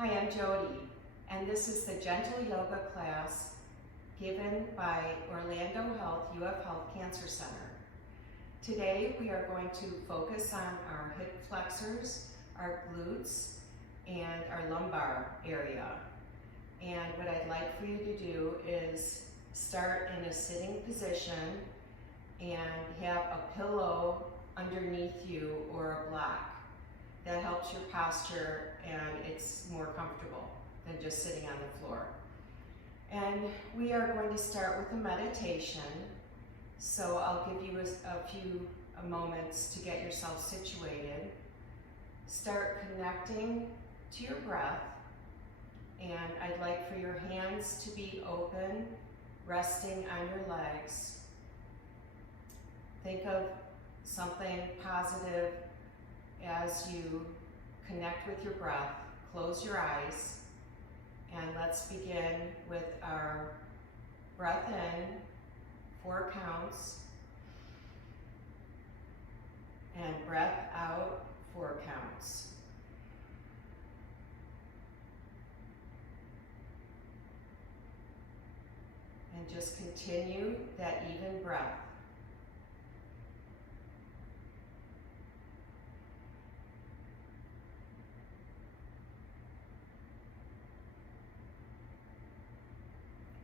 Hi, I'm Jody, and this is the Gentle Yoga class given by Orlando Health UF Health Cancer Center. Today we are going to focus on our hip flexors, our glutes, and our lumbar area. And what I'd like for you to do is start in a sitting position and have a pillow underneath you or a block. That helps your posture and it's more comfortable than just sitting on the floor. And we are going to start with a meditation. So I'll give you a few moments to get yourself situated. Start connecting to your breath. And I'd like for your hands to be open, resting on your legs. Think of something positive as you connect with your breath. Close your eyes and let's begin with our breath in, 4 counts, and breath out, 4 counts. And just continue that even breath.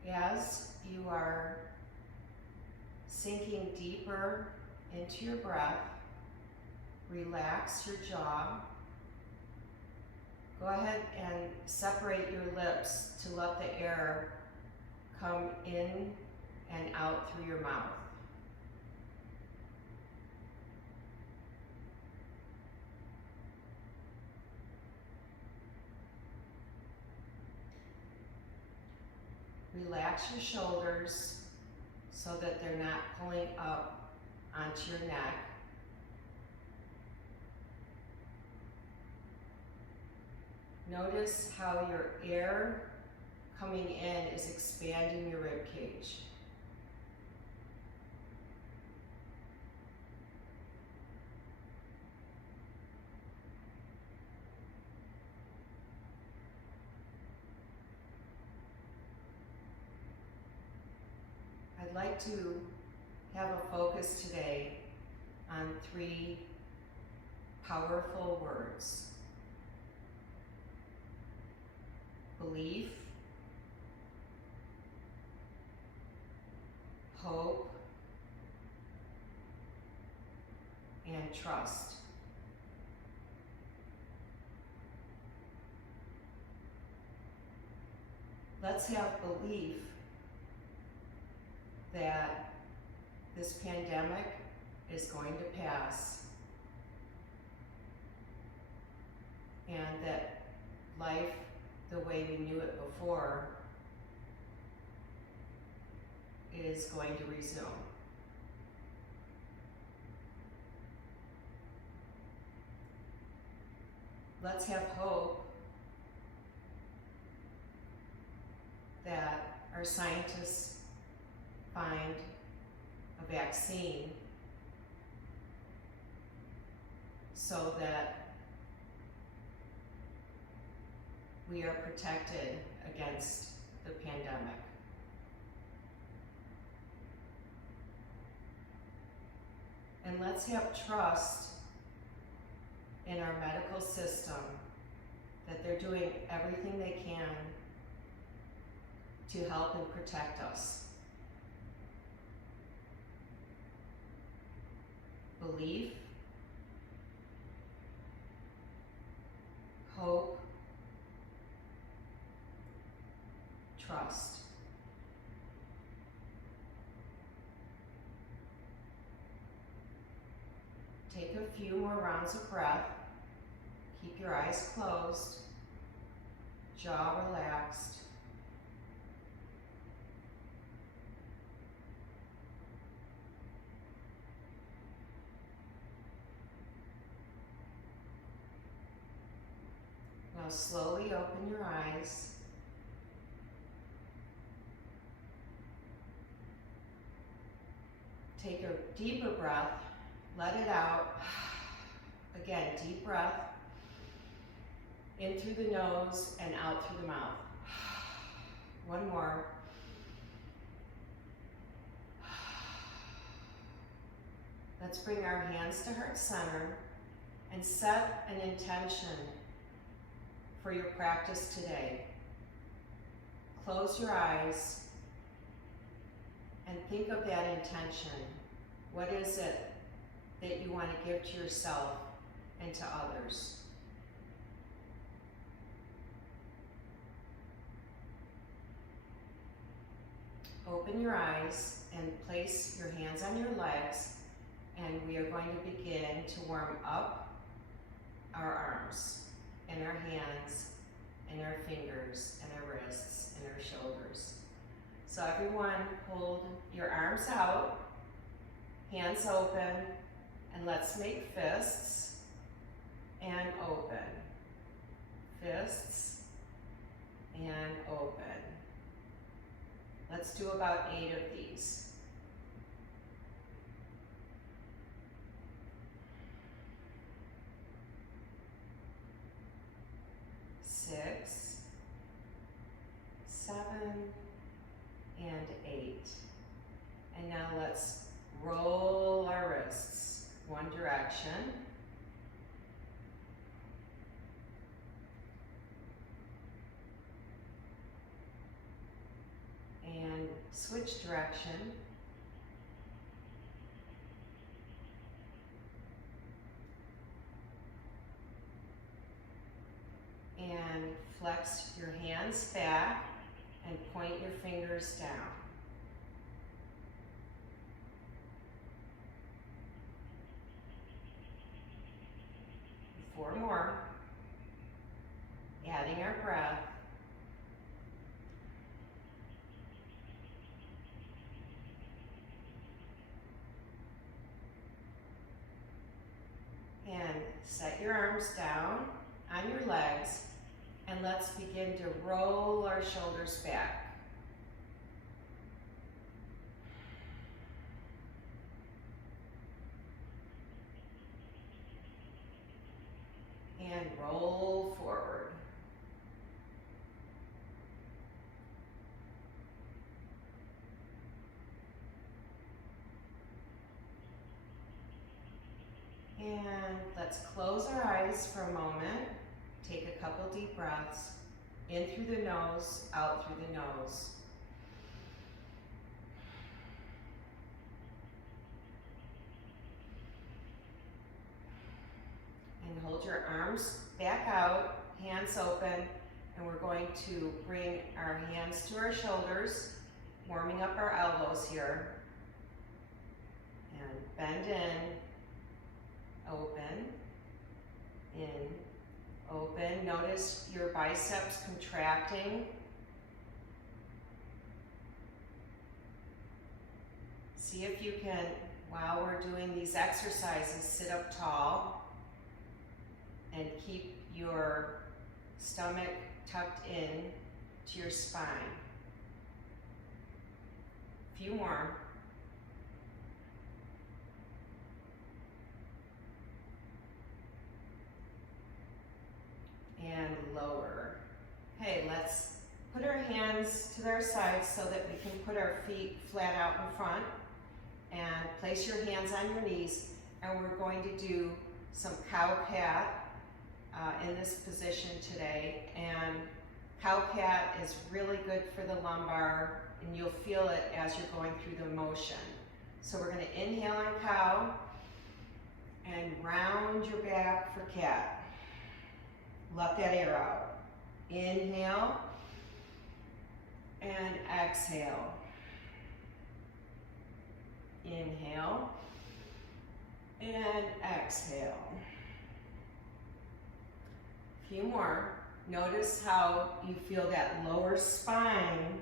As you are sinking deeper into your breath, relax your jaw. Go ahead and separate your lips to let the air come in and out through your mouth. Relax your shoulders so that they're not pulling up onto your neck. Notice how your air coming in is expanding your rib cage. I'd like to have a focus today on 3 powerful words: belief, hope, and trust. Let's have belief that this pandemic is going to pass and that life the way we knew it before is going to resume. Let's have hope that our scientists find a vaccine so that we are protected against the pandemic. And let's have trust in our medical system that they're doing everything they can to help and protect us. Belief, hope, trust. Take a few more rounds of breath. Keep your eyes closed, jaw relaxed. Now slowly open your eyes. Take a deeper breath, let it out. Again, deep breath. In through the nose and out through the mouth. One more. Let's bring our hands to heart center and set an intention for your practice today. Close your eyes and think of that intention. What is it that you want to give to yourself and to others? Open your eyes and place your hands on your legs, and we are going to begin to warm up our arms and our hands and our fingers and our wrists and our shoulders. So everyone, hold your arms out, hands open, and let's make fists and open. Fists and open. Let's do about 8 of these. Six, 7, and 8. And now let's roll our wrists one direction. And switch direction. And flex your hands back and point your fingers down. Four more. Adding our breath. And set your arms down on your legs, and let's begin to roll our shoulders back. And roll forward. And let's close our eyes for a moment. Take a couple deep breaths. In through the nose, out through the nose. And hold your arms back out, hands open, and we're going to bring our hands to our shoulders, warming up our elbows here. And bend in, open, in, open. Notice your biceps contracting. See if you can, while we're doing these exercises, sit up tall and keep your stomach tucked in to your spine. A few more. And lower. Okay, let's put our hands to their sides so that we can put our feet flat out in front, and place your hands on your knees, and we're going to do some cow-cat in this position today. And cow-cat is really good for the lumbar, and you'll feel it as you're going through the motion. So we're going to inhale on cow and round your back for cat. Let that air out. Inhale and exhale. Inhale and exhale. A few more. Notice how you feel that lower spine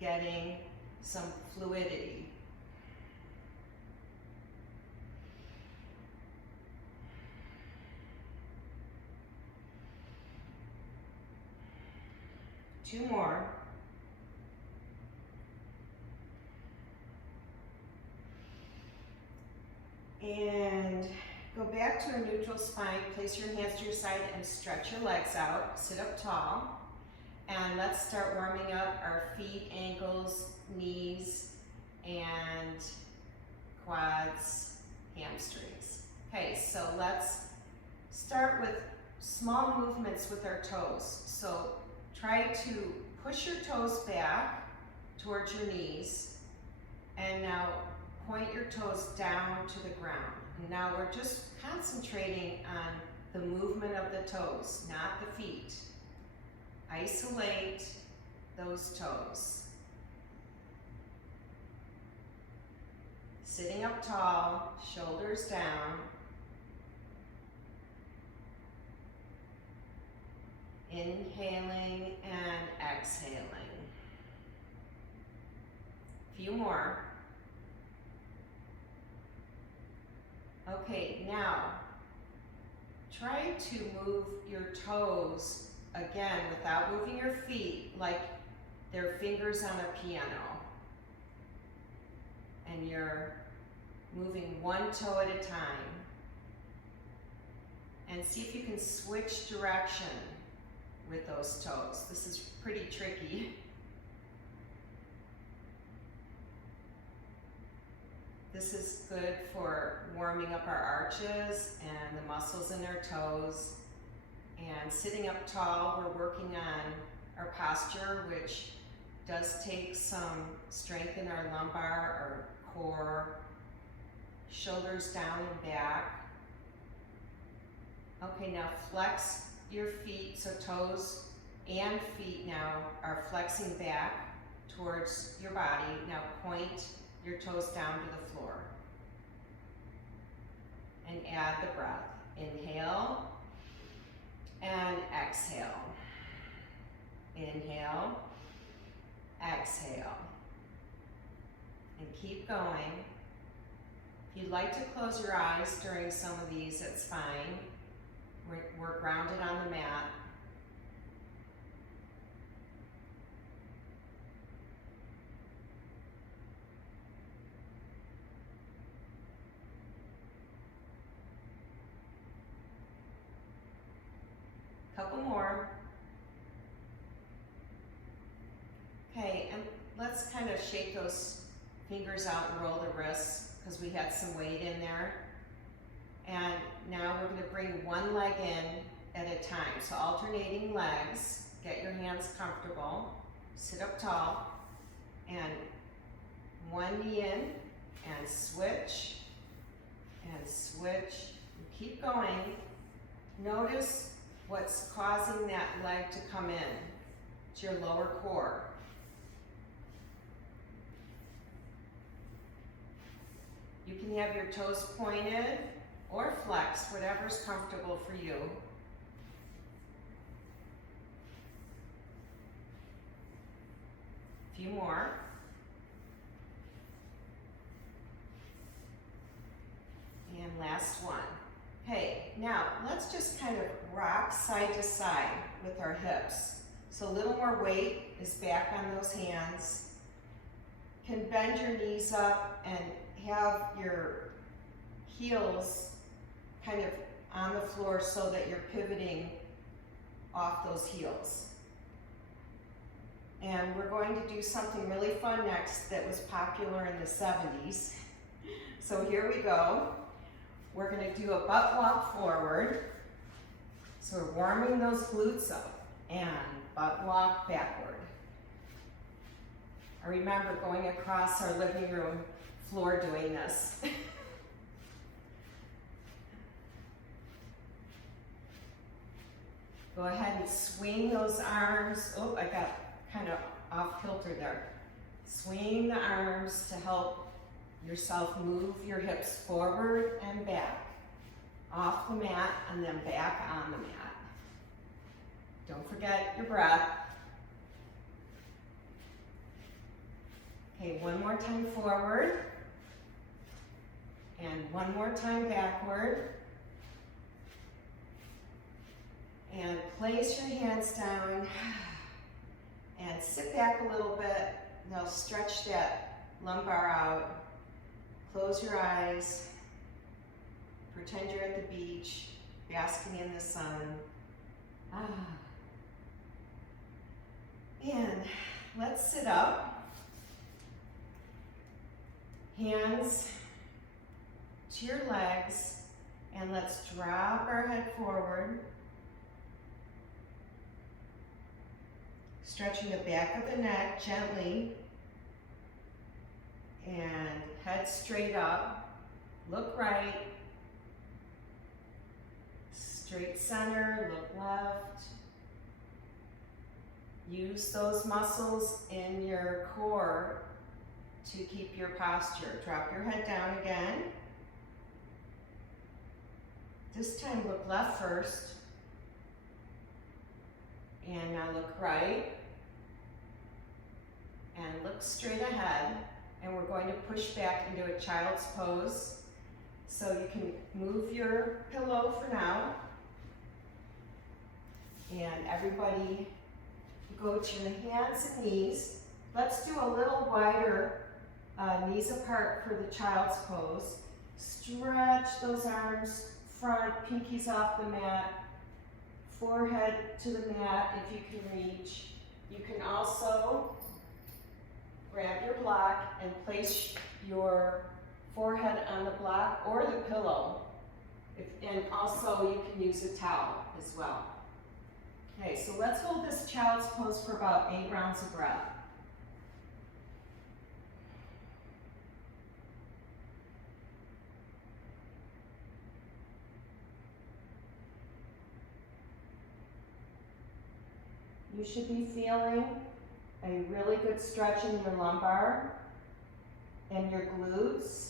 getting some fluidity. Two more. And go back to a neutral spine, place your hands to your side and stretch your legs out, sit up tall. And let's start warming up our feet, ankles, knees, and quads, hamstrings. Okay, so let's start with small movements with our toes. So try to push your toes back towards your knees, and now point your toes down to the ground. And now we're just concentrating on the movement of the toes, not the feet. Isolate those toes. Sitting up tall, shoulders down. Inhaling and exhaling. A few more. Okay, now try to move your toes again without moving your feet like they're fingers on a piano. And you're moving one toe at a time. And see if you can switch direction with those toes. This is pretty tricky. This is good for warming up our arches and the muscles in our toes. And sitting up tall, we're working on our posture, which does take some strength in our lumbar, our core, shoulders down and back. Okay, now flex your feet, so toes and feet now are flexing back towards your body. Now point your toes down to the floor. And add the breath. Inhale and exhale. Inhale, exhale. And keep going. If you'd like to close your eyes during some of these, it's fine. We're grounded on the mat. Couple more. Okay, and let's kind of shake those fingers out and roll the wrists because we had some weight in there. And now we're going to bring one leg in at a time. So alternating legs, get your hands comfortable, sit up tall, and one knee in, and switch, and keep going. Notice what's causing that leg to come in. It's your lower core. You can have your toes pointed or flexed, whatever's comfortable for you. A few more. And last one. Okay, now let's just kind of rock side to side with our hips. So a little more weight is back on those hands. You can bend your knees up and have your heels kind of on the floor so that you're pivoting off those heels. And we're going to do something really fun next that was popular in the 70s. So here we go. We're going to do a butt walk forward. So we're warming those glutes up and butt walk backward. I remember going across our living room floor doing this. Go ahead and swing those arms. Oh, I got kind of off kilter there. Swing the arms to help yourself move your hips forward and back. Off the mat and then back on the mat. Don't forget your breath. Okay, one more time forward. And one more time backward. And place your hands down. And sit back a little bit. Now stretch that lumbar out. Close your eyes. pretend you're at the beach, basking in the sun. And let's sit up. Hands to your legs, and let's drop our head forward. Stretching the back of the neck gently. And head straight up. Look right. Straight center, look left. Use those muscles in your core to keep your posture. Drop your head down again. This time look left first. And now look right. And look straight ahead. And we're going to push back into a child's pose. So you can move your pillow for now. And everybody go to your hands and knees. Let's do a little wider knees apart for the child's pose. Stretch those arms front, pinkies off the mat, forehead to the mat if you can reach. You can also grab your block and place your forehead on the block or the pillow. And also you can use a towel as well. Okay, so let's hold this child's pose for about 8 rounds of breath. You should be feeling a really good stretch in your lumbar and your glutes.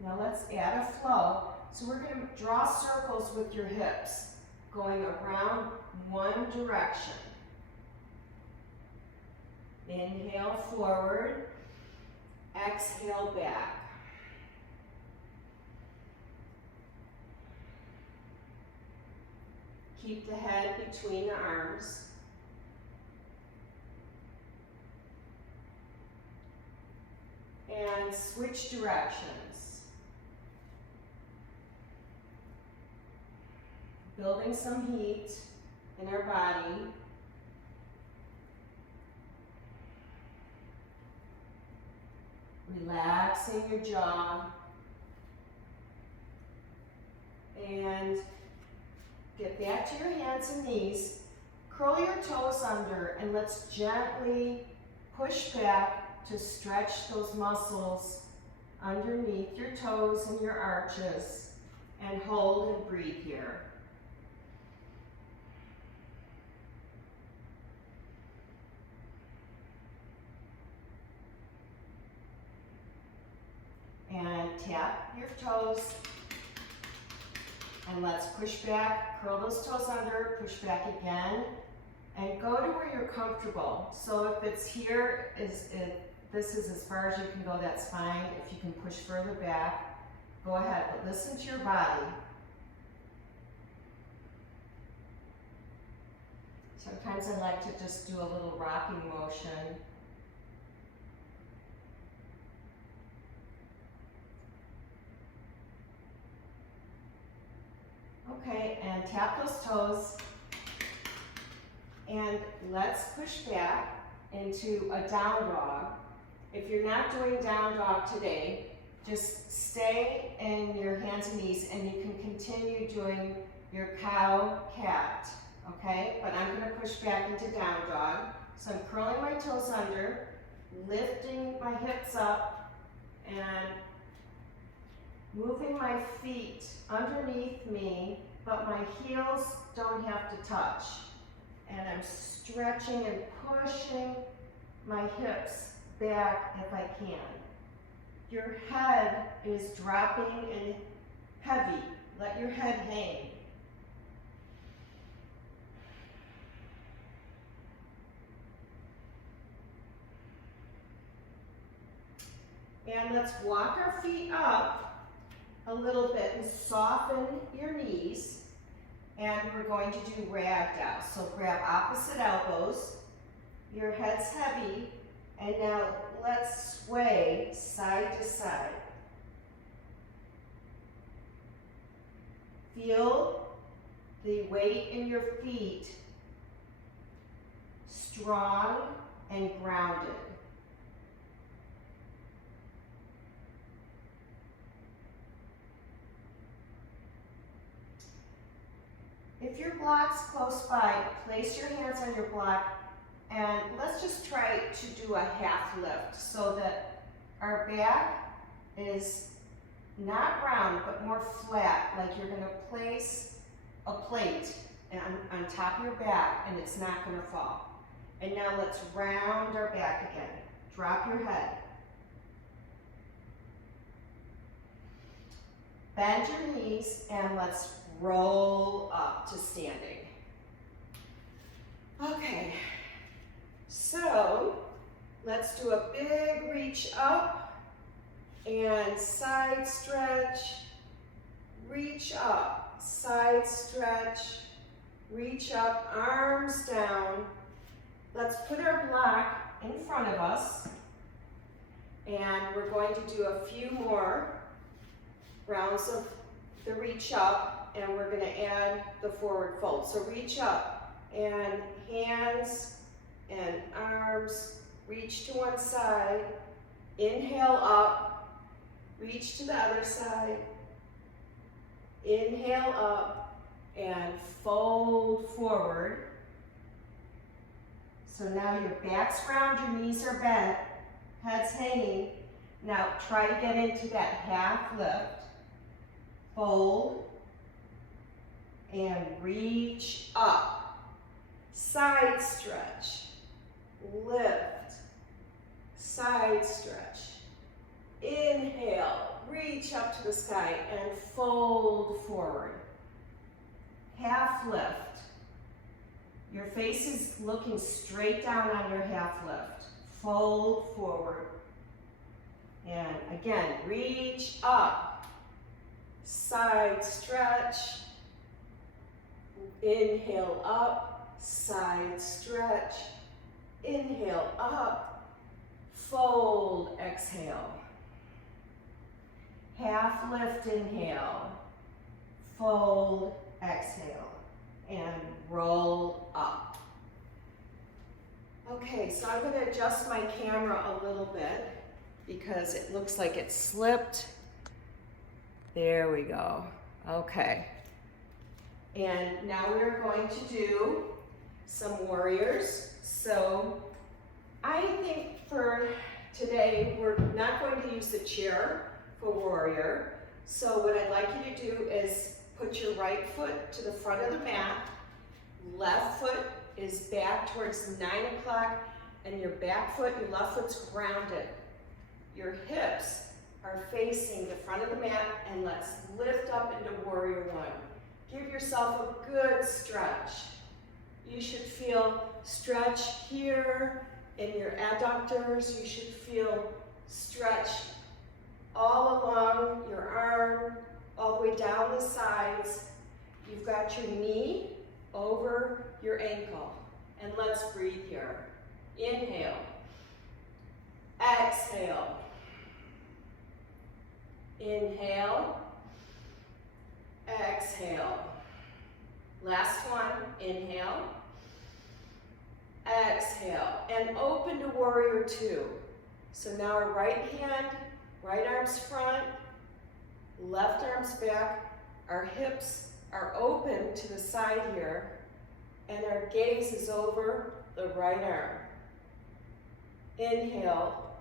Now let's add a flow. So we're going to draw circles with your hips, going around one direction. Inhale forward, exhale back. Keep the head between the arms. And switch directions. Building some heat in our body. Relaxing your jaw. And get back to your hands and knees. Curl your toes under and let's gently push back to stretch those muscles underneath your toes and your arches. And hold and breathe here. And tap your toes, and let's push back, curl those toes under, push back again, and go to where you're comfortable. So if it's here, this is as far as you can go, that's fine. If you can push further back, go ahead, but listen to your body. Sometimes I like to just do a little rocking motion. Okay, and tap those toes, and let's push back into a down dog. If you're not doing down dog today, just stay in your hands and knees, and you can continue doing your cow cat, okay? But I'm gonna push back into down dog. So I'm curling my toes under, lifting my hips up, and moving my feet underneath me, but my heels don't have to touch. And I'm stretching and pushing my hips back if I can. Your head is dropping and heavy. Let your head hang. And let's walk our feet up a little bit and soften your knees. And we're going to do ragdoll. So grab opposite elbows, your head's heavy, and now let's sway side to side. Feel the weight in your feet strong and grounded. If your block's close by, place your hands on your block and let's just try to do a half lift so that our back is not round but more flat, like you're going to place a plate on top of your back and it's not going to fall. And now let's round our back again. Drop your head. Bend your knees and let's roll up to standing. Okay, so let's do a big reach up and side stretch, reach up, side stretch, reach up, arms down. Let's put our block in front of us and we're going to do a few more rounds of the reach up and we're going to add the forward fold. So reach up and hands and arms, reach to one side, inhale up, reach to the other side, inhale up and fold forward. So now your back's round, your knees are bent, head's hanging. Now try to get into that half lift. Fold and reach up. Side stretch, lift, side stretch. Inhale, reach up to the sky and fold forward. Half lift. Your face is looking straight down on your half lift. Fold forward. And again, reach up. Side stretch. Inhale up. Side stretch. Inhale up. Fold. Exhale. Half lift. Inhale. Fold. Exhale. And roll up. Okay, so I'm going to adjust my camera a little bit because it looks like it slipped. There we go. Okay. And now we're going to do some warriors. So I think for today, we're not going to use the chair for warrior. So what I'd like you to do is put your right foot to the front of the mat. Left foot is back towards 9 o'clock and your back foot, your left foot's grounded. Your hips are facing the front of the mat and let's lift up into warrior one. Give yourself a good stretch. You should feel stretch here in your adductors. You should feel stretch all along your arm, all the way down the sides. You've got your knee over your ankle. And let's breathe here. Inhale. Exhale. Inhale. Exhale. Last one. Inhale. Exhale. And open to warrior two. So now our right hand, right arm's front, left arm's back, our hips are open to the side here, and our gaze is over the right arm. Inhale,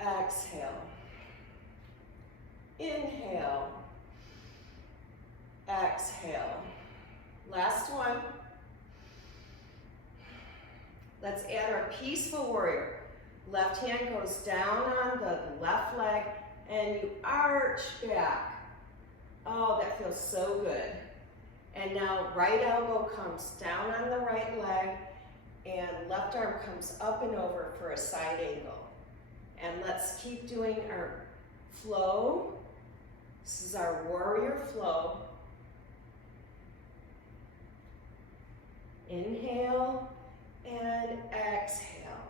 exhale. Inhale, exhale. Last one. Let's add our peaceful warrior. Left hand goes down on the left leg, and you arch back. Oh, that feels so good. And now right elbow comes down on the right leg and left arm comes up and over for a side angle. And let's keep doing our flow. This is our warrior flow. Inhale and exhale.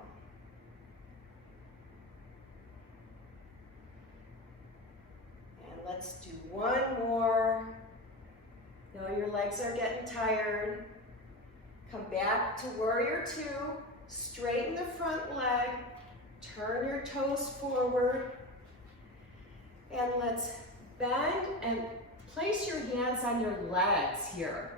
And let's do one more. Know your legs are getting tired. Come back to warrior two. Straighten the front leg. Turn your toes forward. And let's bend and place your hands on your legs here.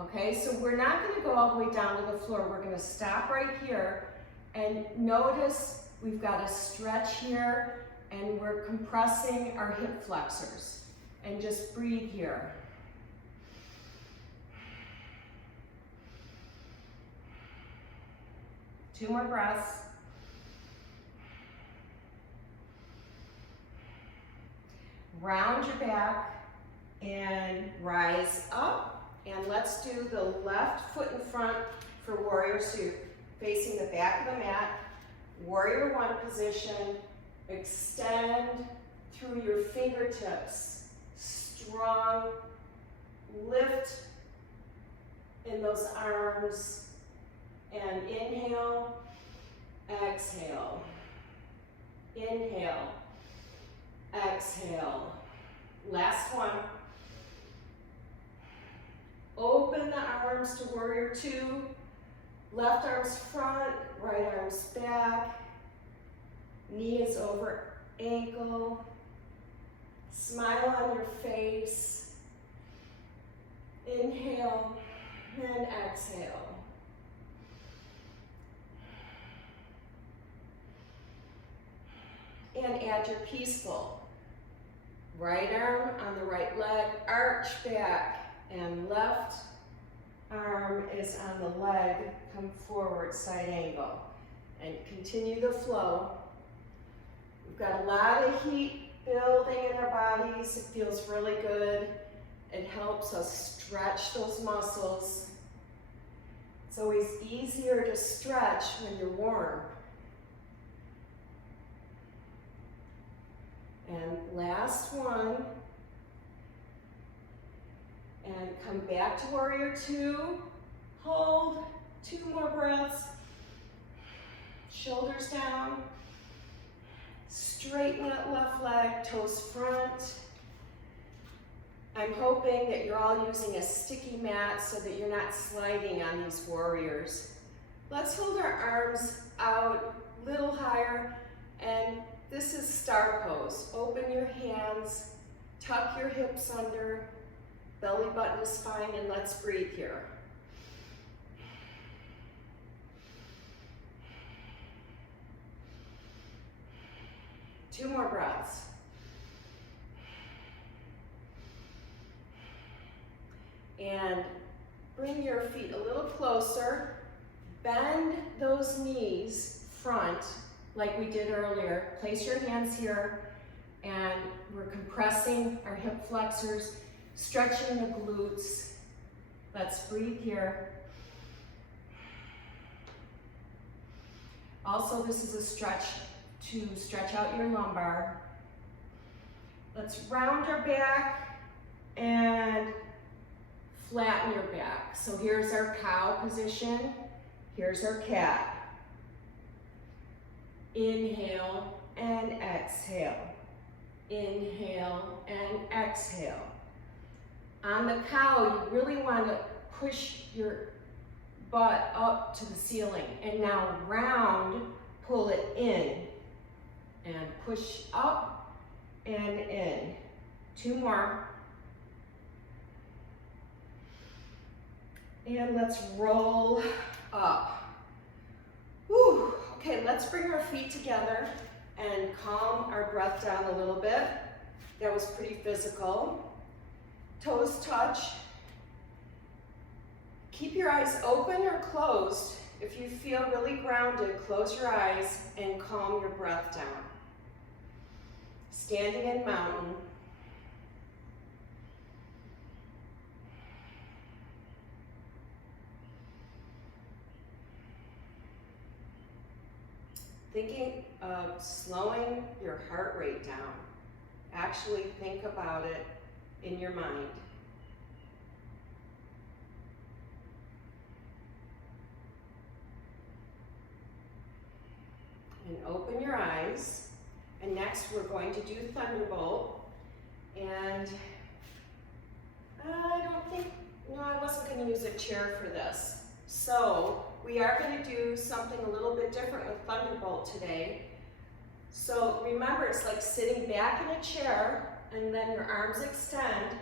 Okay, so we're not going to go all the way down to the floor. We're going to stop right here and notice we've got a stretch here and we're compressing our hip flexors. And just breathe here. Two more breaths. Round your back and rise up. And let's do the left foot in front for warrior two, facing the back of the mat. Warrior one position. Extend through your fingertips. Strong lift in those arms. And inhale, exhale. Inhale, exhale. Last one. Open the arms to warrior two. Left arm's front, right arm's back. Knee is over ankle. Smile on your face. Inhale and exhale. And add your peaceful. Right arm on the right leg, arch back. And left arm is on the leg, come forward, side angle. And continue the flow. We've got a lot of heat building in our bodies. It feels really good. It helps us stretch those muscles. It's always easier to stretch when you're warm. And last one. And come back to warrior two. Hold. Two more breaths. Shoulders down. Straighten that left leg, toes front. I'm hoping that you're all using a sticky mat so that you're not sliding on these warriors. Let's hold our arms out a little higher. And this is star pose. Open your hands, tuck your hips under, belly button is fine, and let's breathe here. Two more breaths. And bring your feet a little closer. Bend those knees front like we did earlier. Place your hands here, and we're compressing our hip flexors, stretching the glutes. Let's breathe here. Also, this is a stretch to stretch out your lumbar. Let's round our back and flatten your back. So here's our cow position. Here's our cat. Inhale and exhale. Inhale and exhale. On the cow, you really want to push your butt up to the ceiling. And now round, pull it in. And push up and in. Two more. And let's roll up. Whew. Okay, let's bring our feet together and calm our breath down a little bit. That was pretty physical. Toes touch. Keep your eyes open or closed. If you feel really grounded, close your eyes and calm your breath down. Standing in mountain. thinking of slowing your heart rate down. Actually think about it in your mind. And open your eyes. And next we're going to do Thunderbolt. And I wasn't going to use a chair for this. So we are going to do something a little bit different with Thunderbolt today. So remember, it's like sitting back in a chair and then your arms extend.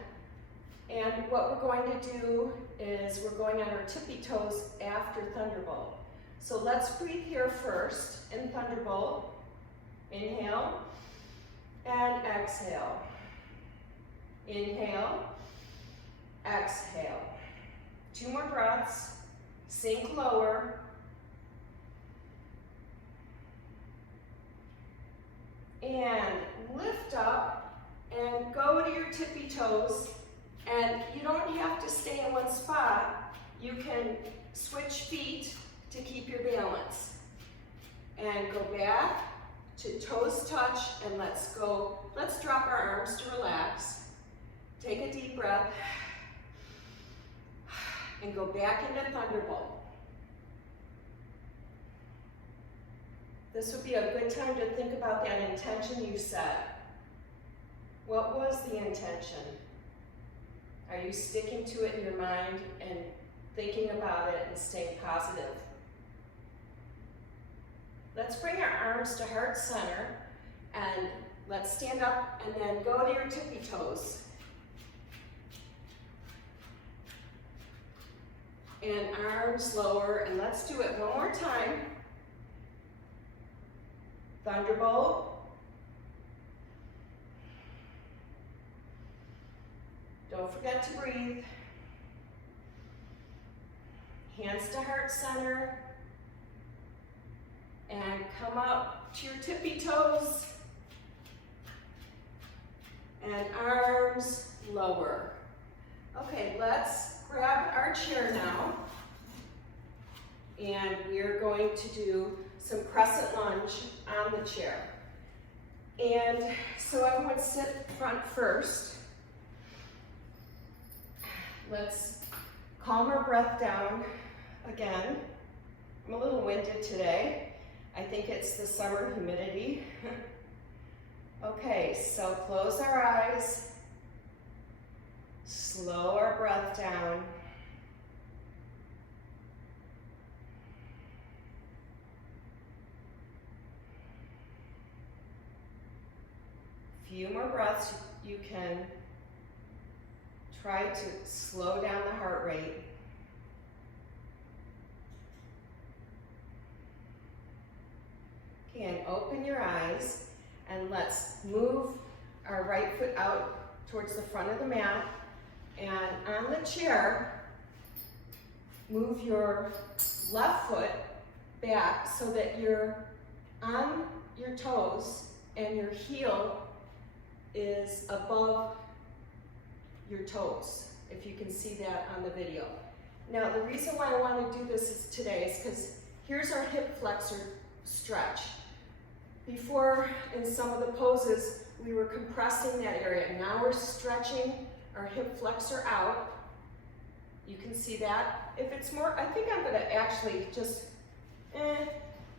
And what we're going to do is we're going on our tippy toes after Thunderbolt. So let's breathe here first in Thunderbolt. Inhale and exhale. Inhale, exhale. 2 more breaths. Sink lower. And lift up and go to your tippy toes. And you don't have to stay in one spot. You can switch feet to keep your balance. And go back to toes touch, and let's go. Let's drop our arms to relax. Take a deep breath. And go back into Thunderbolt. This would be a good time to think about that intention you set. What was the intention? Are you sticking to it in your mind and thinking about it and staying positive? Let's bring our arms to heart center and let's stand up and then go to your tippy toes. And arms lower, and let's do it one more time. Thunderbolt. Don't forget to breathe. Hands to heart center. And come up to your tippy toes. And arms lower. Okay, let's grab our chair now. And we're going to do some Crescent Lunge on the chair. And so everyone sit front first. Let's calm our breath down again. I'm a little winded today. I think it's the summer humidity. Okay, so close our eyes. Slow our breath down. Few more breaths. You can try to slow down the heart rate. Okay, and open your eyes, and let's move our right foot out towards the front of the mat. And on the chair, move your left foot back so that you're on your toes and your heel is above your toes, if you can see that on the video. Now, the reason why I want to do this today is because here's our hip flexor stretch. Before, in some of the poses, we were compressing that area. Now we're stretching our hip flexor out. You can see that. If it's more, I think I'm gonna actually just,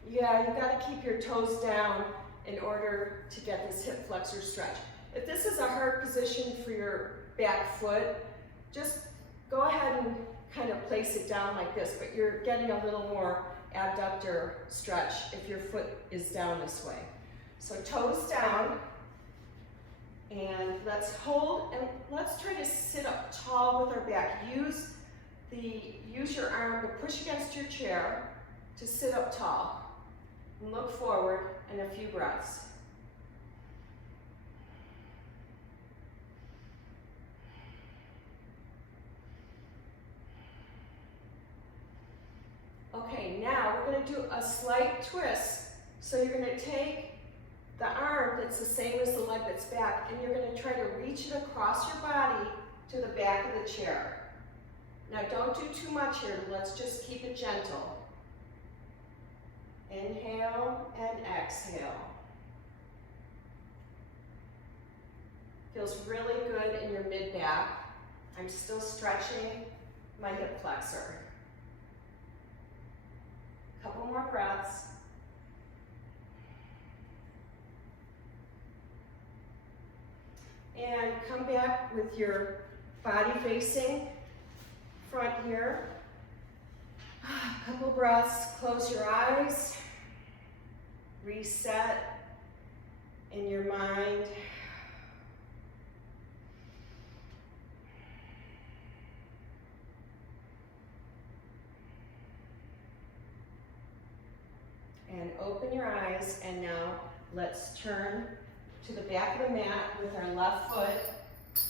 yeah, you gotta keep your toes down in order to get this hip flexor stretch. If this is a hard position for your back foot, just go ahead and kind of place it down like this, but you're getting a little more abductor stretch if your foot is down this way. So toes down, and let's hold, and let's try to sit up tall with our back. Use your arm to push against your chair to sit up tall. And look forward, and a few breaths. Okay, now we're going to do a slight twist. So you're going to take the arm that's the same as the leg that's back, and you're going to try to reach it across your body to the back of the chair. Now don't do too much here, let's just keep it gentle. Inhale and exhale. Feels really good in your mid-back. I'm still stretching my hip flexor. Couple more breaths. And come back with your body facing front here. Couple breaths, close your eyes. Reset in your mind. And open your eyes, and now let's turn to the back of the mat with our left foot.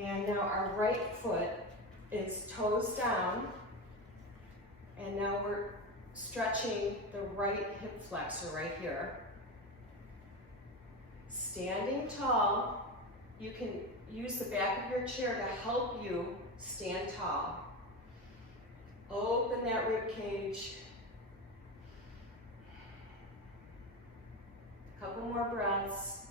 And now our right foot is toes down. And now we're stretching the right hip flexor right here. Standing tall, you can use the back of your chair to help you stand tall. Open that rib cage. Couple more breaths.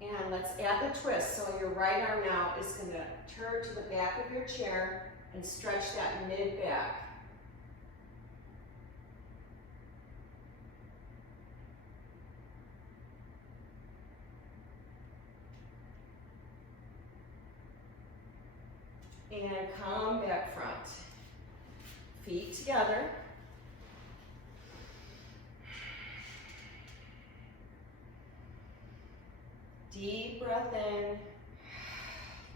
And let's add the twist. So your right arm now is going to turn to the back of your chair and stretch that mid-back. And come back front. Feet together. Deep breath in.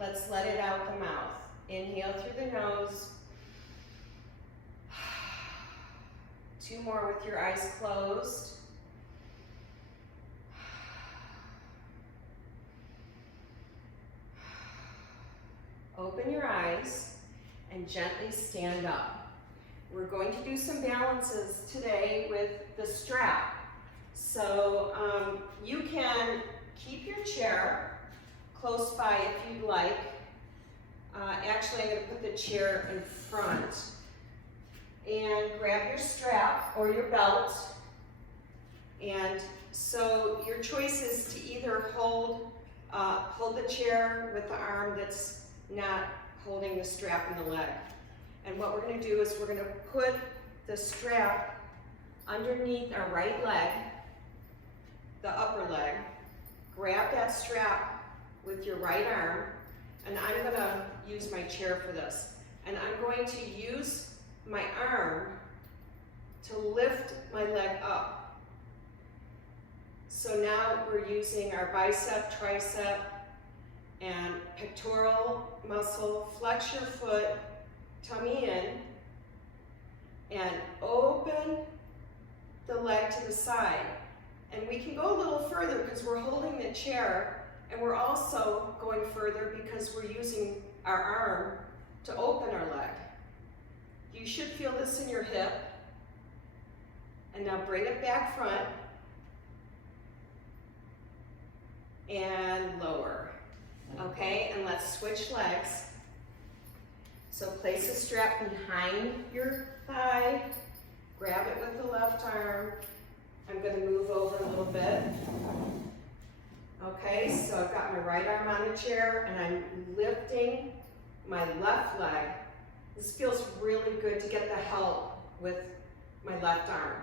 Let's let it out the mouth. Inhale through the nose. 2 more with your eyes closed. Open your eyes and gently stand up. We're going to do some balances today with the strap. So you can keep your chair close by if you'd like. Actually, I'm going to put the chair in front. And grab your strap or your belt. And so your choice is to either hold the chair with the arm that's not holding the strap in the leg. And what we're going to do is we're going to put the strap underneath our right leg, the upper leg. Grab that strap with your right arm, and I'm going to use my chair for this. And I'm going to use my arm to lift my leg up. So now we're using our bicep, tricep, and pectoral muscle. Flex your foot, tummy in, and open the leg to the side. And we can go a little further because we're holding the chair, and we're also going further because we're using our arm to open our leg. You should feel this in your hip. And now bring it back front and lower. Okay, and let's switch legs. So place the strap behind your thigh, grab it with the left arm. I'm going to move over a little bit. Okay, so I've got my right arm on the chair and I'm lifting my left leg. This feels really good to get the help with my left arm.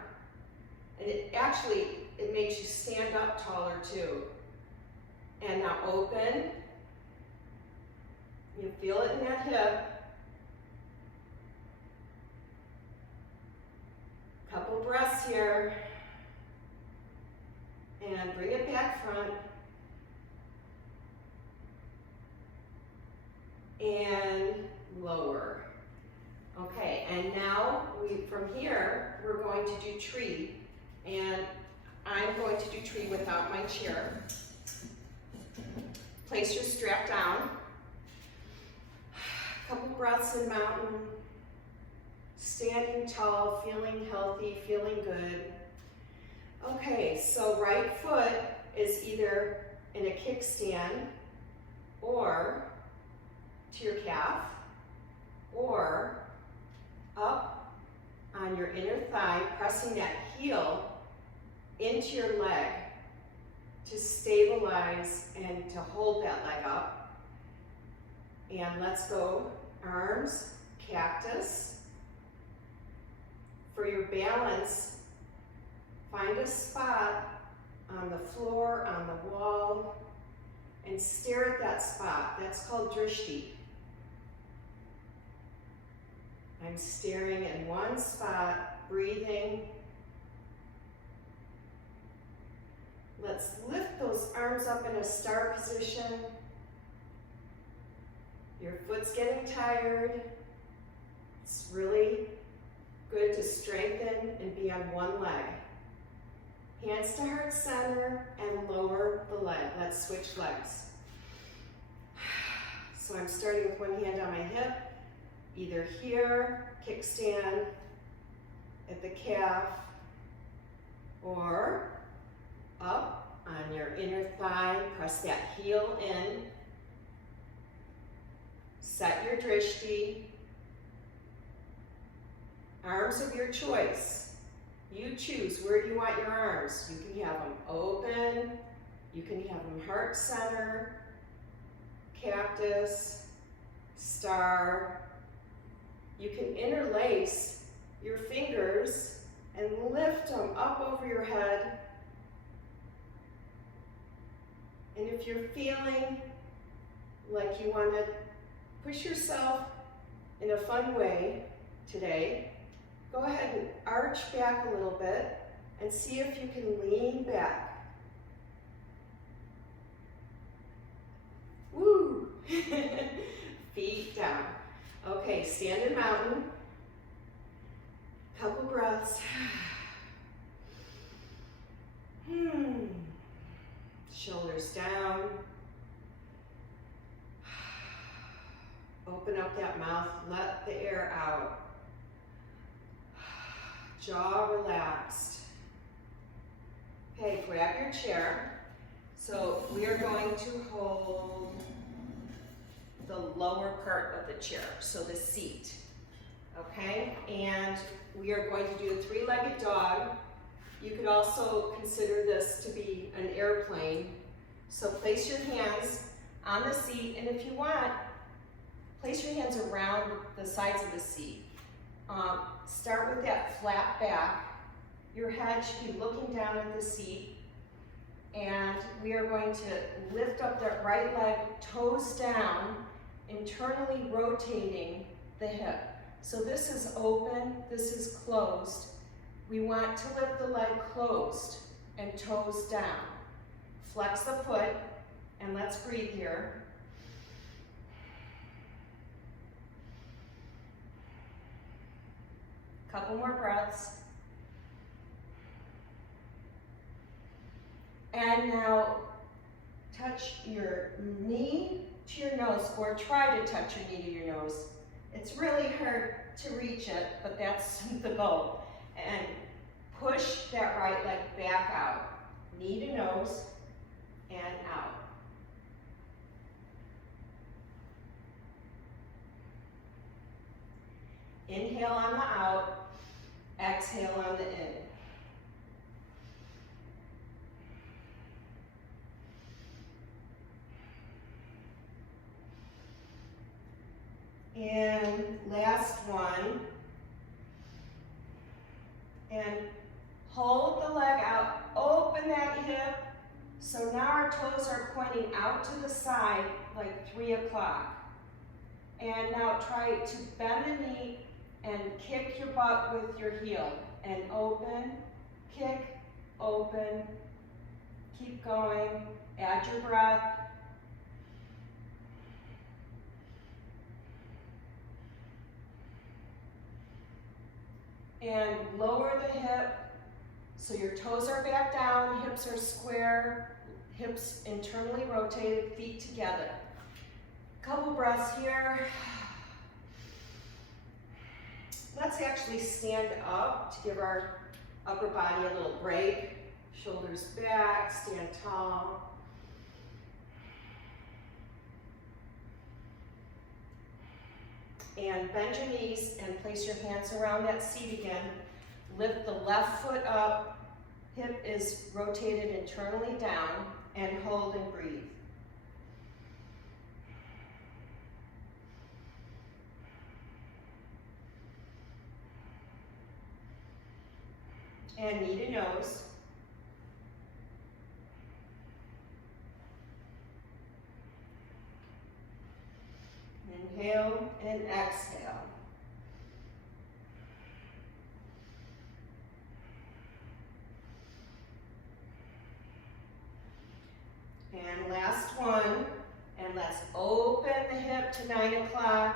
And it makes you stand up taller too. And now open. You feel it in that hip. Couple breaths here. And bring it back front. And lower. Okay, and now from here, we're going to do tree. And I'm going to do tree without my chair. Place your strap down. Couple breaths in mountain. Standing tall, feeling healthy, feeling good. Okay, so right foot is either in a kickstand or to your calf. or up on your inner thigh, pressing that heel into your leg to stabilize and to hold that leg up. And let's go arms, cactus. For your balance, find a spot on the floor, on the wall, and stare at that spot. That's called drishti. I'm staring in one spot, breathing. Let's lift those arms up in a star position. Your foot's getting tired. It's really good to strengthen and be on one leg. Hands to heart center and lower the leg. Let's switch legs. So I'm starting with one hand on my hip, either here, kickstand at the calf, or up on your inner thigh, press that heel in, set your drishti, arms of your choice. You choose, where do you want your arms? You can have them open, you can have them heart center, cactus, star. You can interlace your fingers and lift them up over your head. And if you're feeling like you want to push yourself in a fun way today, go ahead and arch back a little bit and see if you can lean back. Woo! Feet down. Okay, standing mountain. Couple breaths. Shoulders down. Open up that mouth, let the air out. Jaw relaxed. Okay, grab your chair. So we are going to hold the lower part of the chair, so the seat. Okay, and we are going to do a three-legged dog. You could also consider this to be an airplane. So place your hands on the seat, and if you want, place your hands around the sides of the seat. Start with that flat back. Your head should be looking down at the seat. And we are going to lift up that right leg, toes down, internally rotating the hip. So this is open, this is closed. We want to lift the leg closed and toes down. Flex the foot, and let's breathe here. Couple more breaths. And now touch your knee to your nose, or try to touch your knee to your nose. It's really hard to reach it, but that's the goal. And push that right leg back out. Knee to nose and out. Inhale on the out, exhale on the in. And last one. And hold the leg out, open that hip. So now our toes are pointing out to the side like 3 o'clock. And now try to bend the knee and kick your butt with your heel. And open, kick, open, keep going, add your breath. And lower the hip, so your toes are back down, hips are square, hips internally rotated, feet together. Couple breaths here. Let's actually stand up to give our upper body a little break. Shoulders back, stand tall. And bend your knees and place your hands around that seat again. Lift the left foot up, hip is rotated internally down, and hold and breathe. And knee to nose. Inhale and exhale. And last one, and let's open the hip to 9 o'clock.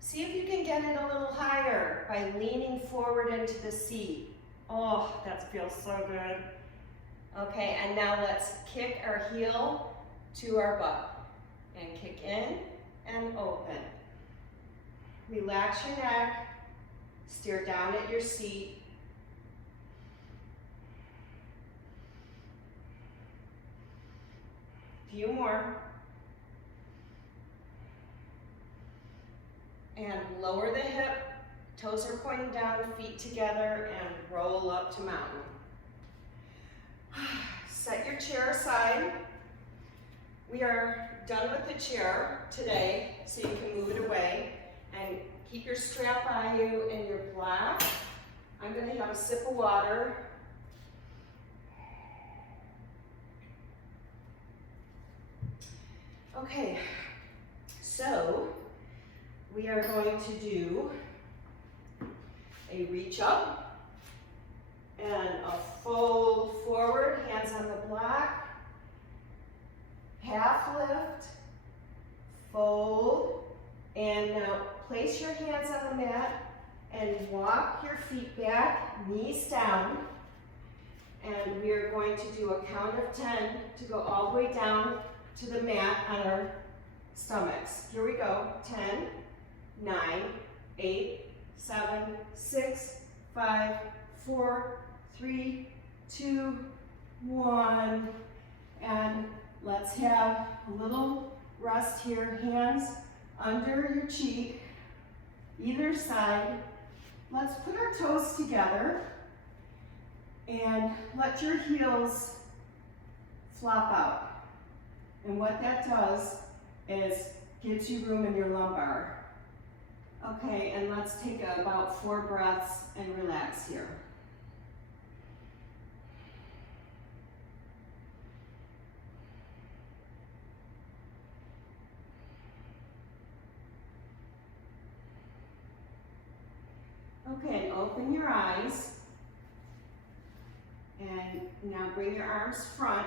See if you can get it a little higher by leaning forward into the seat. Oh, that feels so good. Okay, and now let's kick our heel to our butt. And kick in and open. Relax your neck, steer down at your seat. Few more. And lower the hip, toes are pointing down, feet together, and roll up to mountain. Set your chair aside. We are done with the chair today, so you can move it away. And keep your strap by you and your block. I'm going to have a sip of water. Okay, so we are going to do a reach up and a fold forward, hands on the block, half lift, fold, and now place your hands on the mat and walk your feet back, knees down, and we are going to do a count of 10 to go all the way down to the mat on our stomachs. Here we go. 10, 9, 8, 7, 6, 5, 4, 3, 2, 1. And let's have a little rest here. Hands under your cheek, either side. Let's put our toes together and let your heels flop out. And what that does is gives you room in your lumbar. Okay, and let's take about 4 breaths and relax here. Okay, open your eyes. And now bring your arms front.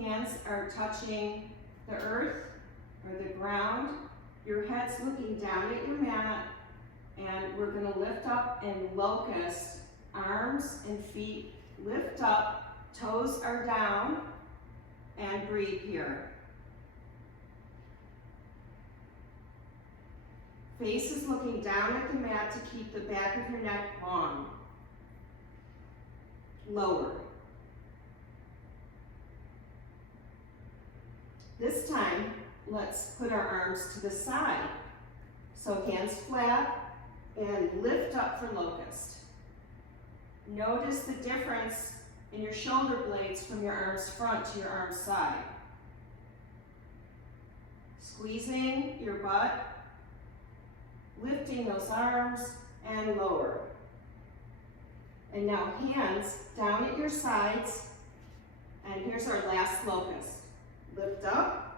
Hands are touching the earth or the ground. Your head's looking down at your mat. And we're going to lift up in locust. Arms and feet lift up. Toes are down. And breathe here. Face is looking down at the mat to keep the back of your neck long. Lower. This time, let's put our arms to the side. So hands flat and lift up for locust. Notice the difference in your shoulder blades from your arms front to your arms side. Squeezing your butt, lifting those arms and lower. And now hands down at your sides. And here's our last locust. Lift up.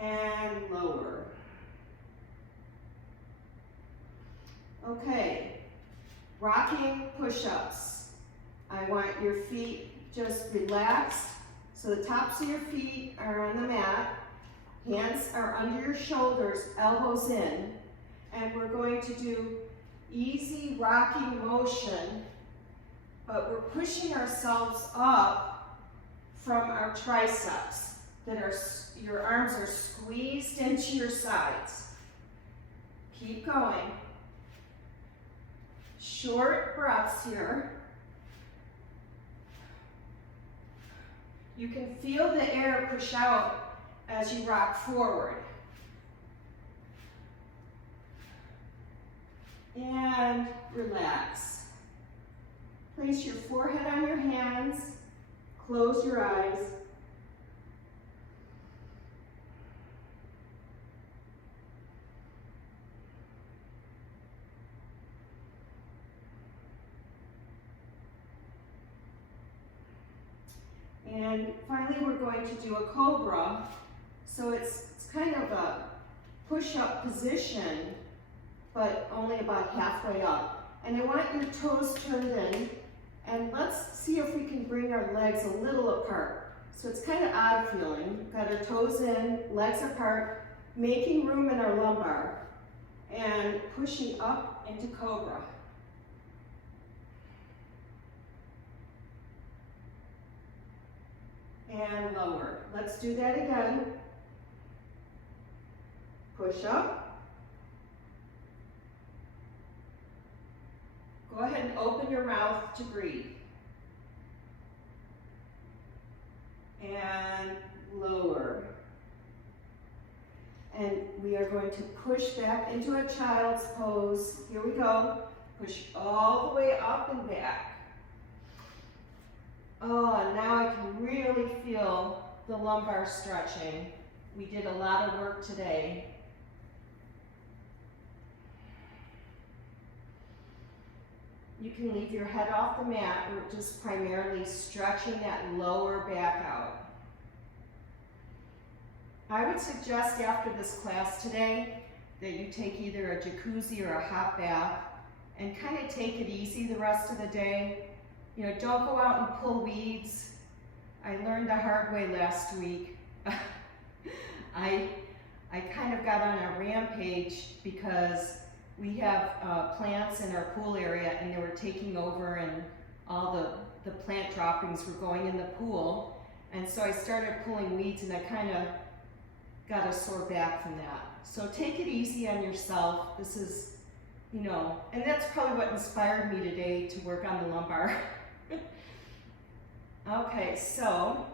And lower. Okay, rocking push-ups. I want your feet just relaxed. So the tops of your feet are on the mat. Hands are under your shoulders, elbows in. And we're going to do easy rocking motion, but we're pushing ourselves up from our triceps. Your arms are squeezed into your sides. Keep going. Short breaths here. You can feel the air push out as you rock forward. And relax. Place your forehead on your hands. Close your eyes. And finally, we're going to do a cobra. So it's kind of a push-up position, but only about halfway up. And I want your toes turned in, and let's see if we can bring our legs a little apart. So it's kind of odd feeling. We've got our toes in, legs apart, making room in our lumbar, and pushing up into cobra. And lower. Let's do that again. Push up. Go ahead and open your mouth to breathe. And lower. And we are going to push back into a child's pose. Here we go. Push all the way up and back. Oh, now I can really feel the lumbar stretching. We did a lot of work today. You can leave your head off the mat. We're just primarily stretching that lower back out. I would suggest after this class today that you take either a jacuzzi or a hot bath and kind of take it easy the rest of the day. You know, don't go out and pull weeds. I learned the hard way last week. I kind of got on a rampage because we have plants in our pool area and they were taking over and all the plant droppings were going in the pool. And so I started pulling weeds and I kind of got a sore back from that. So take it easy on yourself. This is, you know, and that's probably what inspired me today to work on the lumbar. Okay, so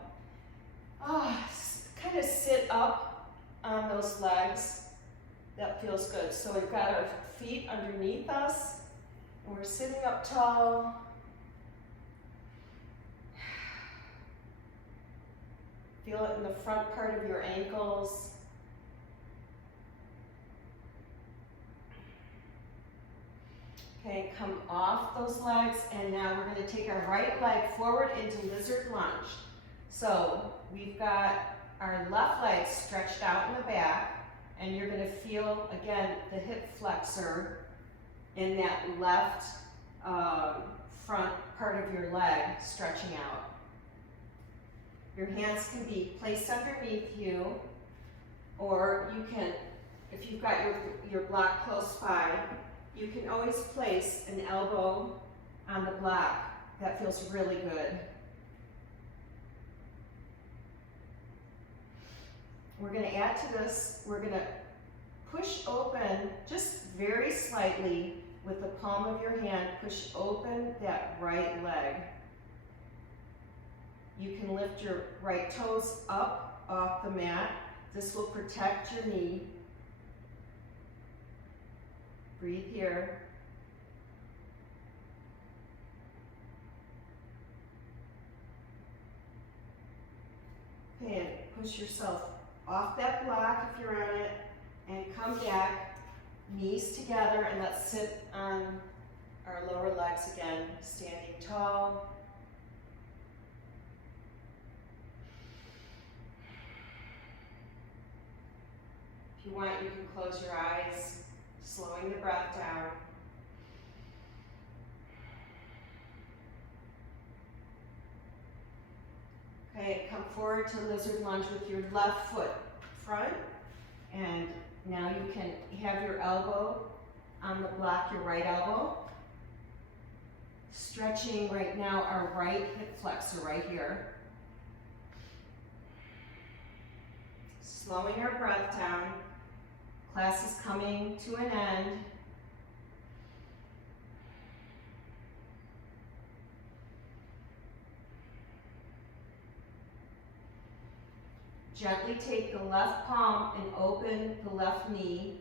kind of sit up on those legs. That feels good. So we've got our feet underneath us, and we're sitting up tall. Feel it in the front part of your ankles. Okay, come off those legs, and now we're going to take our right leg forward into lizard lunge. So we've got our left leg stretched out in the back, and you're going to feel, again, the hip flexor in that left front part of your leg stretching out. Your hands can be placed underneath you, or you can, if you've got your block close by, you can always place an elbow on the block. That feels really good. We're going to add to this, we're going to push open just very slightly with the palm of your hand, push open that right leg. You can lift your right toes up off the mat. This will protect your knee. Breathe here. Okay, and push yourself off that block if you're on it, and come back, knees together, and let's sit on our lower legs again, standing tall. If you want, you can close your eyes, slowing the breath down. Okay, come forward to lizard lunge with your left foot front, and now you can have your elbow on the block, your right elbow. Stretching right now our right hip flexor right here. Slowing our breath down. Class is coming to an end. Gently take the left palm and open the left knee,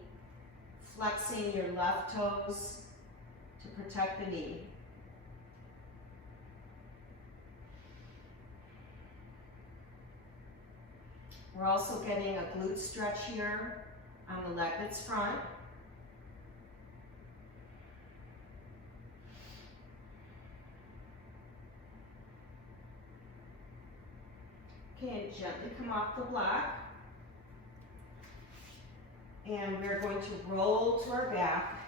flexing your left toes to protect the knee. We're also getting a glute stretch here on the leg that's front. Okay, and gently come off the block. And we're going to roll to our back.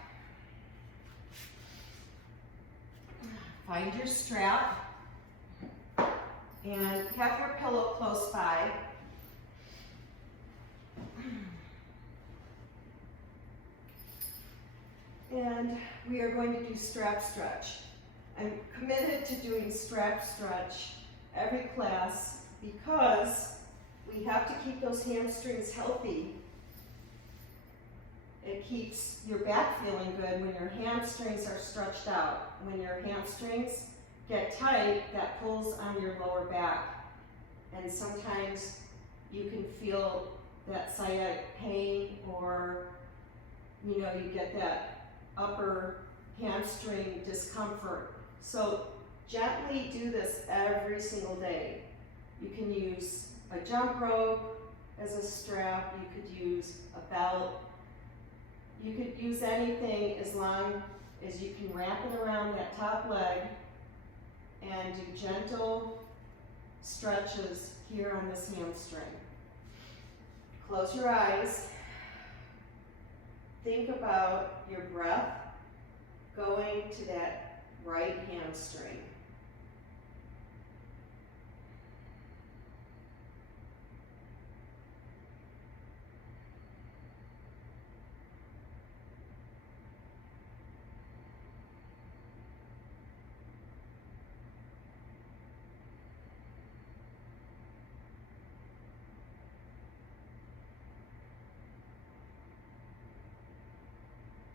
Find your strap. And have your pillow close by. And we are going to do strap stretch. I'm committed to doing strap stretch every class because we have to keep those hamstrings healthy. It keeps your back feeling good when your hamstrings are stretched out. When your hamstrings get tight, that pulls on your lower back. And sometimes you can feel that sciatic pain, or you get that upper hamstring discomfort. So gently do this every single day. You can use a jump rope as a strap, you could use a belt, you could use anything as long as you can wrap it around that top leg and do gentle stretches here on this hamstring. Close your eyes. Think about your breath going to that right hamstring.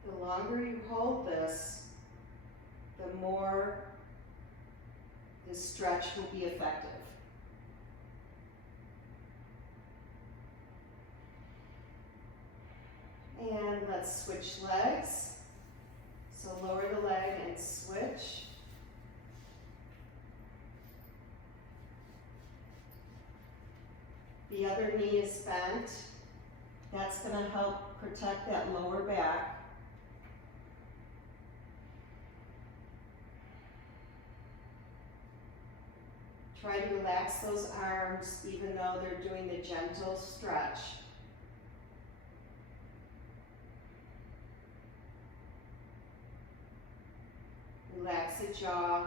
The longer you hold this, the more the stretch will be effective. And let's switch legs. So lower the leg and switch. The other knee is bent. That's going to help protect that lower back. Try to relax those arms even though they're doing the gentle stretch. Relax the jaw.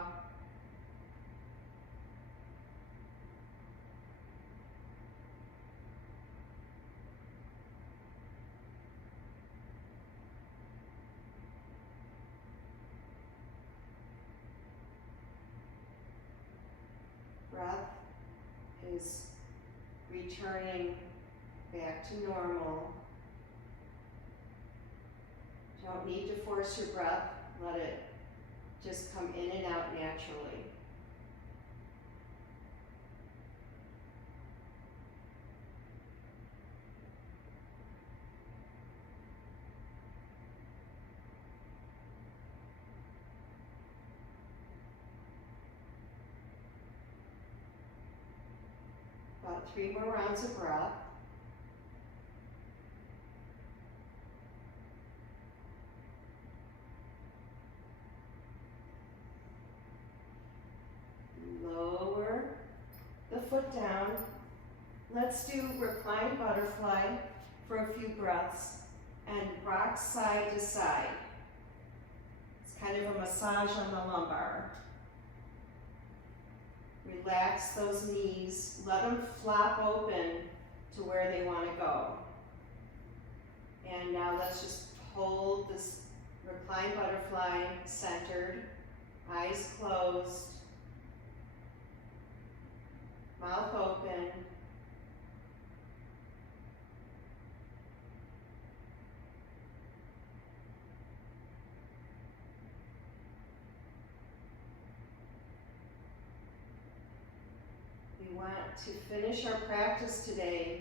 Breath is returning back to normal. Don't need to force your breath. Let it just come in and out naturally. About 3 more rounds of breath. Lower the foot down. Let's do reclined butterfly for a few breaths and rock side to side. It's kind of a massage on the lumbar. Relax those knees. Let them flop open to where they want to go. And now let's just hold this reclined butterfly centered, eyes closed, mouth open. We want to finish our practice today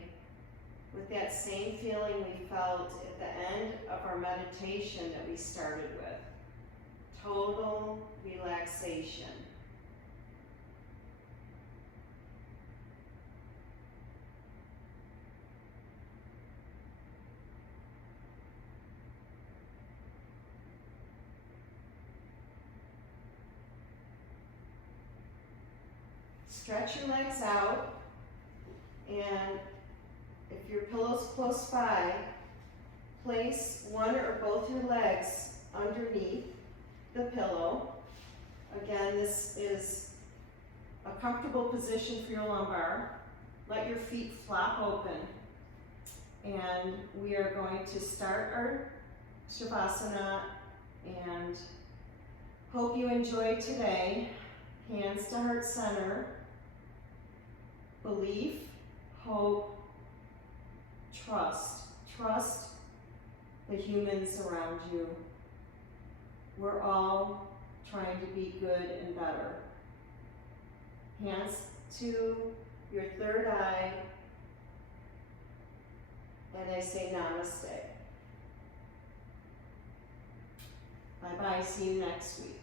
with that same feeling we felt at the end of our meditation that we started with. Total relaxation. Stretch your legs out, and if your pillow's close by, place one or both your legs underneath the pillow. Again, this is a comfortable position for your lumbar. Let your feet flop open. And we are going to start our Shavasana, and hope you enjoyed today. Hands to heart center. Belief, hope, trust. Trust the humans around you. We're all trying to be good and better. Hands to your third eye, and I say namaste. Bye-bye, see you next week.